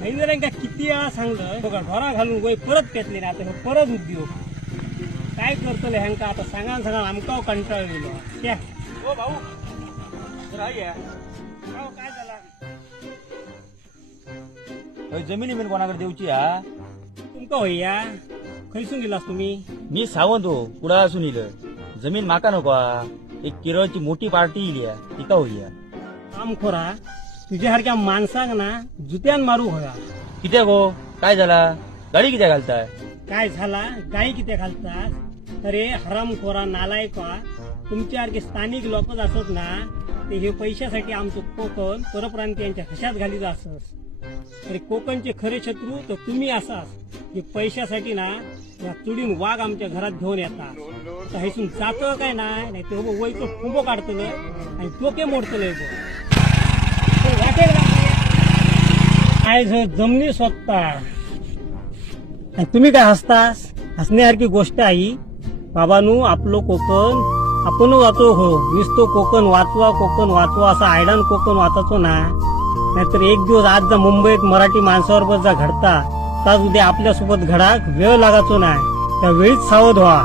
महिंद्रांका किती वेळा सांगलं बघा ढोरा घालून वय परत पेटले ना आता हे परत उद्योग काय करतले ह्यांका आता सांगा आमका कंटाळ येलो क्या ओ भाऊ काय झाला जमिनी बिन कोणाकडे देऊची हा तुमका होईया खैसून गेलास तुम्ही मी सावंत हो कुडा असून इल जमीन माका नको हा. एक केरळची मोठी पार्टी इली तिका होईया आमखोरा तुझ्यासारख्या माणसाक ना जुत्यान मारू होया कित्याक हो काय झाला गाडी कित्या घालताय काय झाला गाई किती घालतात अरे हरामखोरा नालायका तुमच्यासारखे स्थानिक लोकच असत ना ते हे पैशासाठी आमचं कोकण परप्रांतीयांच्या खशात घालीत असस अरे कोकणचे खरे शत्रू तर तुम्ही असाच हे पैशासाठी ना या चुडीन वाघ आमच्या घरात घेऊन येतात हेसून जातं काय नाही ते वैक फुंबो काढतलं आणि डोके मोडतलंय वाटेल काय जमिनी स्वतः आणि तुम्ही काय हसतास हसण्यासारखी गोष्ट आहे बाबानू आपलं कोकण आपण वाचो हो नुसतो कोकण वाचवा असा आयडान कोकण वाचायचो ना नाहीतर एक दिवस आज जर मुंबईत मराठी माणसावर बस जा घडता तर उद्या आपल्यासोबत घडाक वेळ लागायचो नाही त्या वेळीच सावध व्हा.